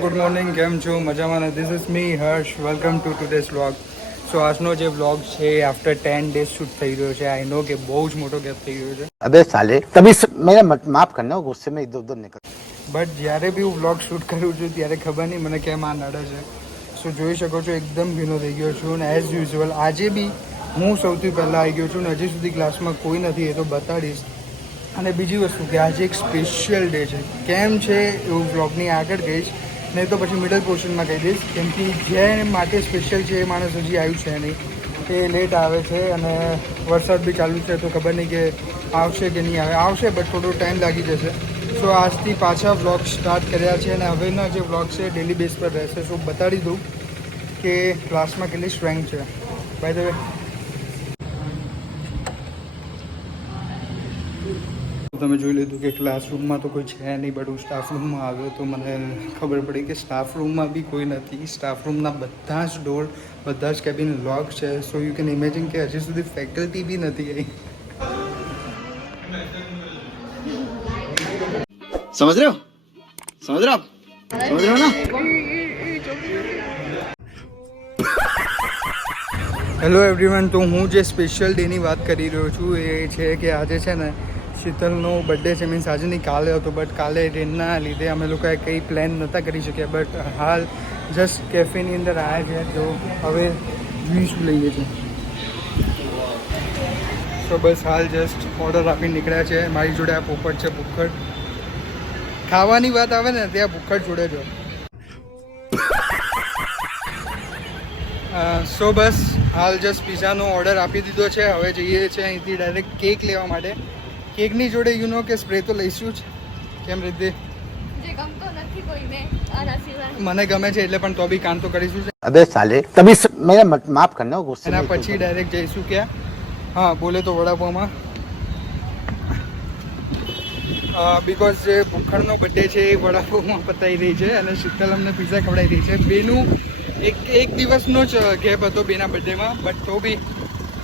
Good morning, કેમ છો? મજામાં? This is me Harsh. Welcome to today's vlog. So આજનો જે વ્લોગ છે આફ્ટર 10 ડેઝ શૂટ થઈ રહ્યો છે. આઈ નો કે બહુ જ મોટો ગેપ થઈ ગયો છે. अबे साले तभी मेरा माफ करना गुस्से में इधर उधर निकल. બટ જ્યારે બી હું વ્લોગ શૂટ કરું છું ત્યારે ખબર નહીં મને કેમ આ નડે છે. સો જોઈ શકો છો એકદમ ભીનો થઈ ગયો છું અને એઝ યુઝ્યુઅલ આજે બી હું સૌથી પહેલાં આવી ગયો છું અને હજી સુધી ક્લાસમાં કોઈ નથી, એ તો બતાડીશ. અને બીજી વસ્તુ કે આજે એક સ્પેશિયલ ડે છે. કેમ છે એવું વ્લોગની આગળ કહીશ, નહીં તો પછી મિડલ પોર્શનમાં કહી દઈશ. કેમ કે જે માટે સ્પેશિયલ છે એ માણસ હજી આવ્યું છે નહીં, એ લેટ આવે છે અને વરસાદ બી ચાલુ છે તો ખબર નહીં કે આવશે કે નહીં આવે. આવશે બટ થોડો ટાઈમ લાગી જશે. સો આજથી પાછા વ્લોગ સ્ટાર્ટ કર્યા છે અને હવેના જે વ્લોગ છે ડેલી બેઝ પર રહેશે. સો બતાડી દઉં કે ક્લાસમાં કેટલી સ્ટ્રેન્થ છે. બાય ધ વે તમે જોઈ લીધું કે ક્લાસરૂમમાં તો કોઈ છે નહીં, બટ હું સ્ટાફ રૂમમાં આવ્યો તો મને ખબર પડી કે સ્ટાફ રૂમમાં બી કોઈ નથી. સ્ટાફ રૂમના બધા જ ડોર, બધા જ કેબિન લોક છે. સો યુ કેન ઇમેજિન કે હજી સુધી ફેકલ્ટી બી નથી આવી. समझ रहे हो समझ रहे हो ना. હેલો એવરીવન, તો હું જે સ્પેશિયલ ડેની વાત કરી રહ્યો છું એ છે કે આજે છે ને શીતલનો બર્થડે છે. મીન્સ આજે નહીં કાલે હતો, બટ કાલે રેનના લીધે અમે લોકોએ કંઈ પ્લાન નહોતા કરી શક્યા. બટ હાલ જસ્ટ કેફેની અંદર આવ્યા છે તો હવે જ્યુસ લઈએ છીએ. તો બસ હાલ જસ્ટ ઓર્ડર આપીને નીકળ્યા છે. મારી જોડે આ પોપટ છે. ભૂખડ ખાવાની વાત આવે ને ત્યાં ભૂખડ જોડે જો. સો બસ હાલ જસ્ટ પિઝાનો ઓર્ડર આપી દીધો છે. હવે જઈએ છીએ અહીંથી ડાયરેક્ટ કેક લેવા માટે. કેકની જોડે યુ નો કે સ્પ્રે તો લઈશું જ. કેમ રીતે મને ગમે છે એટલે પણ તો બી કામ તો કરીશું. अबे साले तभी मेरा माफ करना गुस्से એના में પછી ડાયરેક્ટ જઈશું ક્યાં? હા બોલે તો વડાપાવમાં. બિકોઝ જે ભૂખડનો બર્થડે છે એ વડાપાવમાં પતાવી રહી છે અને શીતલ અમને પિઝા ખવડાવી રહી છે. બેનું એક દિવસનો જ ગેપ હતો બેના બર્થડેમાં, બટ તો બી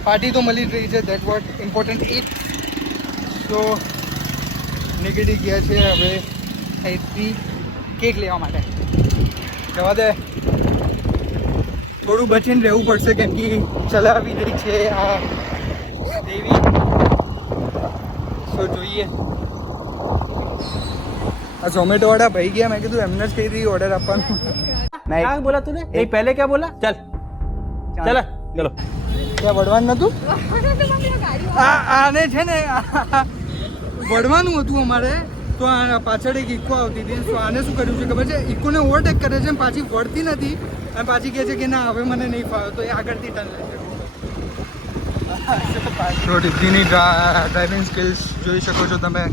પાર્ટી તો મળી જ રહી છે. That vote important it. તો નીકળી ગયા છે હવે અહીંથી કેક લેવા માટે. જવા દે, થોડું બચીને રહેવું પડશે કેમ કે ચલાવી રહી છે આ દેવી. તો જોઈએ. આ ઝોમેટો વાળા ભાઈ ગયા, મેં કીધું એમને જ કહી રહી ઓર્ડર આપવાનું. नहीं क्या बोला तूने? नहीं पहले क्या बोला? चल चला चलो. ત્યાં વડવાનું નહોતું. આને છે ને વડવાનું હતું અમારે, તો આ પાછળ એક ઇકો આવતી હતી. તો આને શું કર્યું છે ખબર છે? ઇકોને ઓવરટેક કરે છે પાછી વળતી નથી અને પાછી કહે છે કે ના હવે મને નહીં ફાવે, તો એ આગળથી ટર્ન લે છે. તો રિદ્ધિની ડ્રાઇવિંગ સ્કિલ્સ જોઈ શકો છો તમે.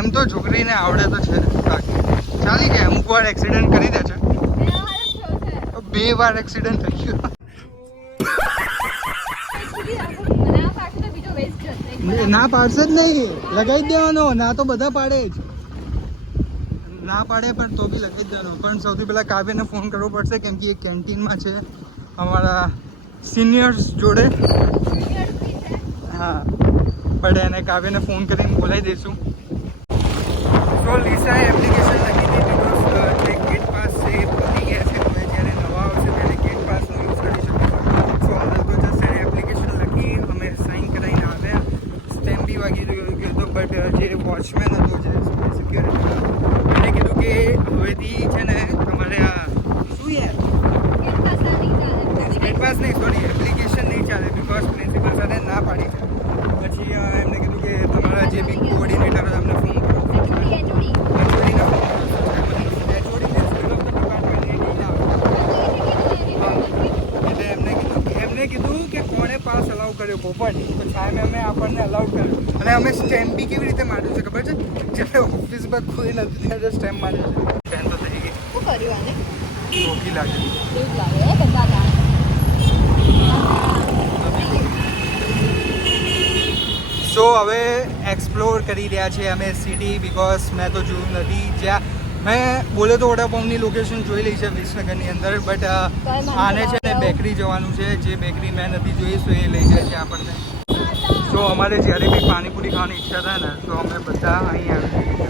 એમ તો છોકરીને આવડે તો છે, ચાલી ગયા. અમુક વાર એક્સિડન્ટ કરી દે છે. 2 વાર એક્સિડન્ટ થઈ ગયો. ના પાડશે જ નહીં, લગાવી જ દેવાનો. ના તો બધા પાડે જ, ના પાડે પણ તો બી લગાવી જ દેવાનો. પણ સૌથી પહેલાં કાવ્યને ફોન કરવો પડશે કેમ કે એ કેન્ટીનમાં છે અમારા સિનિયર્સ જોડે. હા પણ એને કાવ્યને ફોન કરીને બોલાવી દઈશું. તો લીસાએ એપ્લિકેશન લખી હતી બિકોઝ જે ગેટ પાસ છે એ પતી ગયા છે. હવે જ્યારે નવા આવશે ત્યારે ગેટ પાસનો યુઝ કરી શકીશું. સો હાલ તો જસ્ટ એને એપ્લિકેશન લખી, અમે સાઇન કરાવીને આવ્યા. સ્ટેમ્પ બી વાગી ગયો હતો, બટ જે વોચમેન હતો જે સિક્યોરિટી એને કીધું કે હવેથી છે ને તમારે આ શું યાર ગેટ પાસ નહીં, સોરી એપ્લિકેશન નહીં ચાલે બિકોઝ પ્રિન્સિપલ સાથે ના પાડી છે. પછી એમને કીધું કે તમારા જે બી કોઓર્ડિનેટર હોય એમને ફોન કરો. કીધું કે કોણે પાસ અલાઉ કર્યો પોપટ, તો સાહેબ અમે આપણને અલાઉડ કર્યો. અને અમે સ્ટેમ્પ બી કેવી રીતે માર્યું છે ખબર છે? જ્યારે ઓફિસમાં કોઈ નથી ત્યારે સ્ટેમ્પ માર્યો છે. સ્ટેમ્પ તો થઈ ગઈ. શું કર્યું આને? રોકી લાગે. સો હવે એક્સપ્લોર કરી રહ્યા છીએ અમે સિટી, બિકોઝ મેં તો જોયું નથી. જ્યાં મેં બોલે તો વડાપાઉંની લોકેશન જોઈ લઈ છે વિસનગરની અંદર, બટ આને છે ને બેકરી જવાનું છે. જે બેકરી મેં નથી જોઈ તો એ લઈ જાય છે આપણને. સો અમારે જ્યારે બી પાણીપુરી ખાવાની ઈચ્છા થાય ને તો અમે બધા અહીં આવી જઈએ.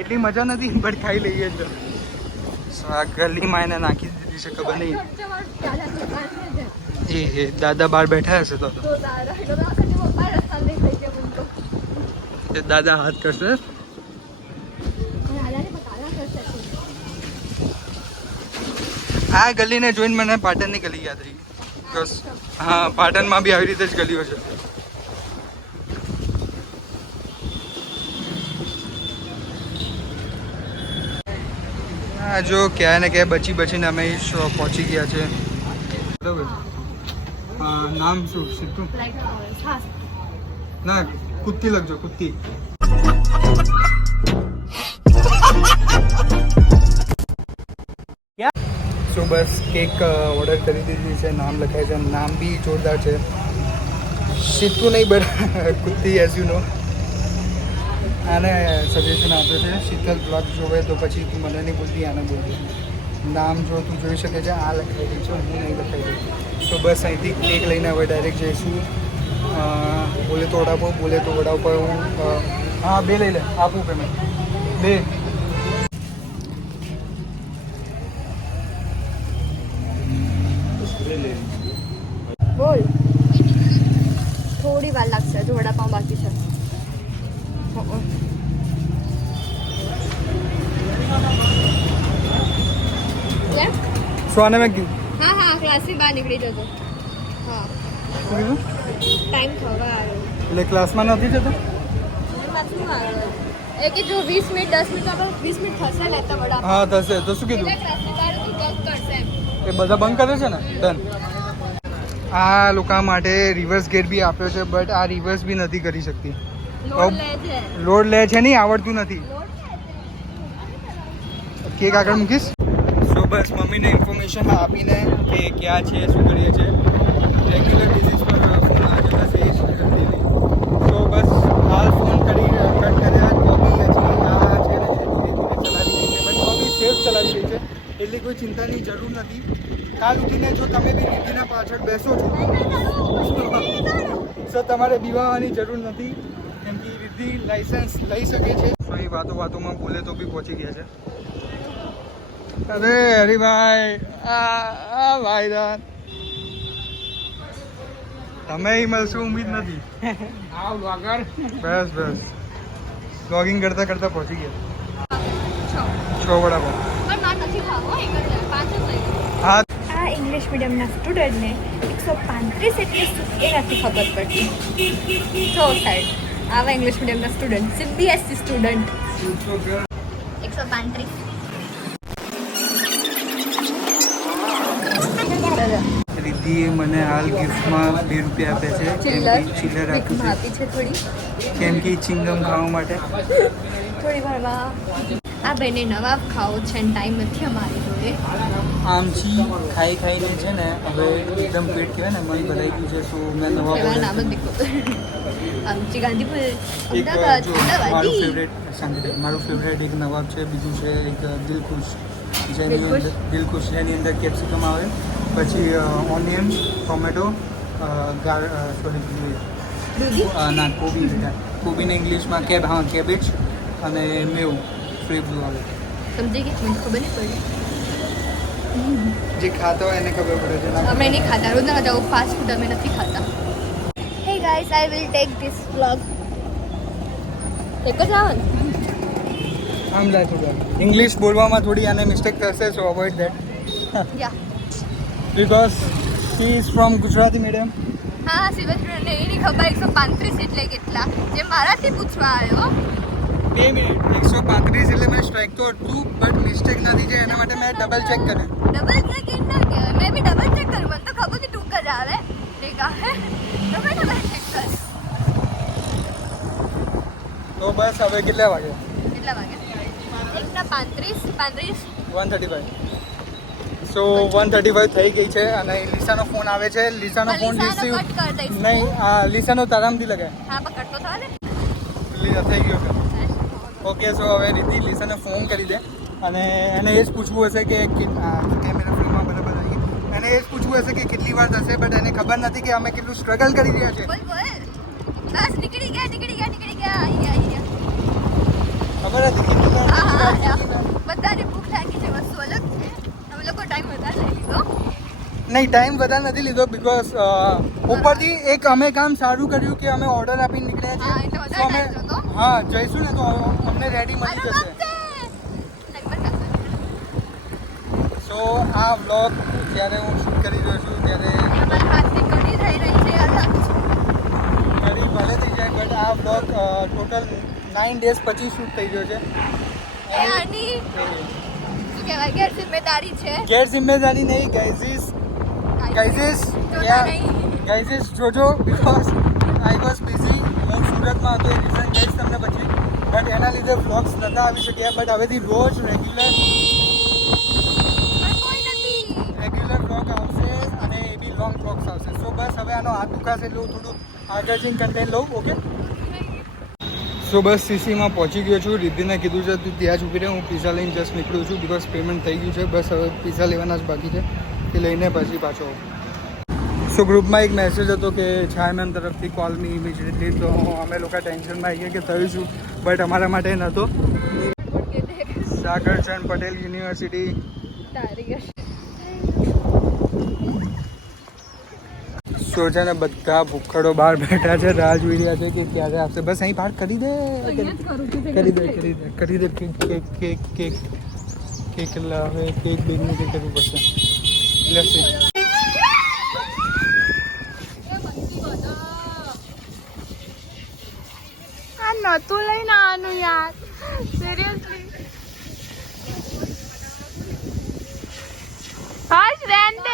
એટલી મજા નથી બટ ખાઈ લઈએ છે. So, આ ગલીમાં એને નાખી દીધી છે ખબર નહીં. એ દાદા બહાર બેઠા હશે તો દાદા હાથ કરશે. આ ગલીને જોઈને મને પાટણની ગલી યાદ રહી. બિકોઝ હા, પાટણમાં બી આવી રીતે જ ગલીઓ છે. હા, જો ક્યાંય ને ક્યાંય બચીને અમે પહોંચી ગયા છે. બરાબર. હા, નામ શું? સિદ્ધુ? ના, કુત્તી લખજો, કુત્તી. સો બસ કેક ઓર્ડર કરી દીધી છે. નામ લખાય છે. નામ બી જોરદાર છે. સિદ્ધુ નહીં બટ કુત્તી, એઝ યુ નો. આને સજેશન આપ્યો છે શીતલ બ્લોગ જોવે તો પછી તું મને નહીં બોલતી, આને બોલતી. નામ જો તું જોઈ શકે છે, આ લખાઈ છે, હું નહીં લખાઈ દઉં. તો બસ અહીંથી કેક લઈને હવે ડાયરેક્ટ જઈશું. બોલે તો વડાપાવ, બોલે તો વડાપાવ. હા, 2 લઈ લે, આપું પેમેન્ટ 2. બોલ. થોડી વાર લાગશે, હજુ વડાપાવ બાકી છે. સો આને મેં હા, ક્લાસની બહાર નીકળી જજો. હા, શું કીધું? ટાઈમ થવા આવ્યો. એટલે ક્લાસમાં નથી જતો? ક્લાસનું આવ્યો એ કે જો 20 મિનિટ 10 મિનિટ આપણે 20 મિનિટ થશે લેતા વડાપાવ. હા, થશે. તો શું કીધું? એટલે ક્લાસની બહાર તું બંક કરશે એમ. એ બધા બંધ કરે છે ને? ડન. આ લોકો માટે રિવર્સ ગેટ બી આપ્યો છે બટ આ રિવર્સ બી નથી કરી શકતી. લોડ લે છે. લોડ લે છે નહીં, આવડતું નથી. કેક આગળ મૂકીશ. સો બસ મમ્મીને ઇન્ફોર્મેશન આપીને કે ક્યાં છે, શું કરીએ છીએ. રેગ્યુલર બેઝિસ પર ફોન આવતા છે. તો બસ હાલ ફોન કરી કટ કર્યા. કોબી હજી આ છે ને ચલાવી રહી છે બટ કોબી સેફ ચલાવી રહી છે એટલે કોઈ ચિંતાની જરૂર નથી. કાલ ઉઠીને જો તમે બી રીતિના પાછળ બેસો છો તો તમારે બીવાવાની જરૂર નથી કેમ કે રીતિ લાઇસન્સ લઈ શકે છે. તો એ વાતોમાં બોલે તો બી પહોંચી ગયા છે. અરે હરીભાઈ, આ ભાઈદાન તમે અહીં મળશો ઉમ્મીદ નથી. બસ બ્લોગિંગ કરતા પહોંચી ગયા. 6 વડાપાવ. પણ માર નથી ખાવો, એક જ 5 જ લઈ. હા, આ ઇંગ્લિશ મીડિયમના સ્ટુડન્ટને 135 એટલે શું એ નથી ખબર પડતી. જો સાઈડ આવા ઇંગ્લિશ મીડિયમના સ્ટુડન્ટ, સીબીએસઈ સ્ટુડન્ટ 135. રિદ્ધિએ મને હાલ ગિફ્ટમાં 2 રૂપિયા આપ્યા છે. ચિલ્લર ચિલ્લર ભીખમાં આપી આપી છે થોડી કેમ કે ચિંગમ ખાવા માટે. થોડી વારમાં આ બેને નવાબ ખાવો છે અને ટાઈમ નથી અમારી જોડે. આમથી ખાઈને છે ને હવે એકદમ પેટ કહેવાય ને મન ભરાઈ ગયું છે. તો મેં નવા એવા નામ જ નીકળો. આમચી ગાંધીપુર એક અમદાવાદ જો મારું અમદાવાદી. ફેવરેટ એક નવાબ છે. બીજું છે એક દિલખુશ દિલખુશ? જેની અંદર કેપ્સિકમ આવે, પછી ઓનિયન, ટોમેટો, દૂધી ના કોબી બેટા. કોબીને ઇંગ્લિશમાં કેબેજ અને મેવું ફ્રી બ્લુ આવે. સમજી ગઈ, મને ખબર નહીં પડી. જે ખાતા હોય એને ખબર પડે છે. અમે નહીં ખાતા, રોજ ના જાઓ ફાસ્ટ ફૂડ અમે નથી ખાતા. હે guys, I will take this vlog. એક જ આવન. આમ જાય થોડું. ઇંગ્લિશ બોલવામાં થોડી આને મિસ્ટેક થશે, so avoid that yeah. Because she is from Gujarati medium. હા, સિવિલ સ્ટુડન્ટ એની ખબર 135 એટલે કેટલા, જે મારાથી પૂછવા આવ્યો. 2 મિનિટ. 135 એટલે મેં સ્ટ્રાઇક તો હતું બટ મિસ્ટેક નથી છે એના માટે મેં ડબલ ચેક કર્યું. ડબલ ચેક એમ ના કહેવાય, મેં બી ડબલ ચેક કર્યું, મને તો ખબર હતી ટૂંક જ આવે. ઠીક આવે તો મેં ડબલ ચેક કર્યું. તો બસ હવે કેટલા વાગે? કેટલા વાગે? 1:35. 1:35. સો 1:35 થઈ ગઈ છે અને લીસાનો ફોન આવે છે. લીસાનો ફોન લીસાનો રિસીવ કટ કરી દઈશ. નહીં, આ લીસાનો તારામથી લગાય. હા, પકડતો થવા દે. થઈ ગયો છે. ઓકે, સો હવે રીતિ લીસાને ફોન કરી દે અને એને એ જ પૂછવું હશે કે કેમેરા ફિલ્મમાં બરાબર આવી ગઈ. એને એ જ પૂછવું હશે કે કેટલી વાર થશે બટ એને ખબર નથી કે અમે કેટલું સ્ટ્રગલ કરી રહ્યા છે. બોલ. બસ નીકળી ગયા. આવી ગયા. ખબર હતી કેટલી વાર બધાને ભૂખ લાગી છે, વસ્તુ અલગ છે. અમે લોકો ટાઈમ વધારે લઈ લીધો. નહીં, ટાઈમ વધારે નથી લીધો બિકોઝ ઉપરથી એક અમે કામ સારું કર્યું કે અમે ઓર્ડર આપીને નીકળ્યા હા, એટલે છીએ. વધારે So અમે time જતો. હા જઈશું ને તો અમને રેડી મળી જશે. સો આ વ્લોગ જ્યારે હું શૂટ કરી રહ્યો છું ત્યારે અમારા હાથની કઢી થઈ રહી છે અલગ. ઘણી ભલે થઈ જાય બટ આ વ્લોગ ટોટલ 9 days પછી શૂટ થઈ ગયો છે. એ આની શું કહેવાય ગેરજિમ્મેદારી છે. ગેર જિમ્મેદારી નહીં ગાઈઝીસ જોતા નહીં. ગાઈઝીસ જોજો બિકોઝ આઈ વોઝ બિઝી. હું સુરતમાં હતો એ રીઝન કહીશ તમને પછી બટ એના લીધે વ્લોગ્સ નહોતા આવી શક્યા બટ હવેથી રોજ રેગ્યુલર પણ કોઈ નથી. વ્લોગ આવશે અને એ બી લોંગ વ્લોગ્સ આવશે. સો બસ હવે આનો હાથ દુખાશે એટલે હું થોડું આગળ જઈને કન્ટેન્ટ લઉં. ઓકે સો બસ સીસીમાં પહોંચી ગયો છું. રિદ્ધિને કીધું છે તું ત્યાં જ ઊભી રહે, હું પિઝા લઈને જસ્ટ નીકળું છું બિકોઝ પેમેન્ટ થઈ ગયું છે. બસ હવે પિઝા લેવાના જ બાકી છે એ લઈને પછી પાછો. સો ગ્રુપમાં એક મેસેજ હતો કે છાયા મેમ તરફથી કોલ મી ઇમિડિયેટલી, તો અમે લોકો ટેન્શનમાં આવી ગયા કે થયું છું બટ અમારા માટે નહોતો. સાગરચંદ પટેલ યુનિવર્સિટી. સો છે ને બધા ભૂખડો બહાર બેઠા છે, રાહ જોઈ રહ્યા છે કે ક્યારે આવશે. બસ અહીં પાર્ક કરી દે કેક લાવે, કેક બેકનું કંઈ કરવું પડશે. લસ્સી નતું લઈને આનું યાર સિરિયસલી. હાશ રેન દે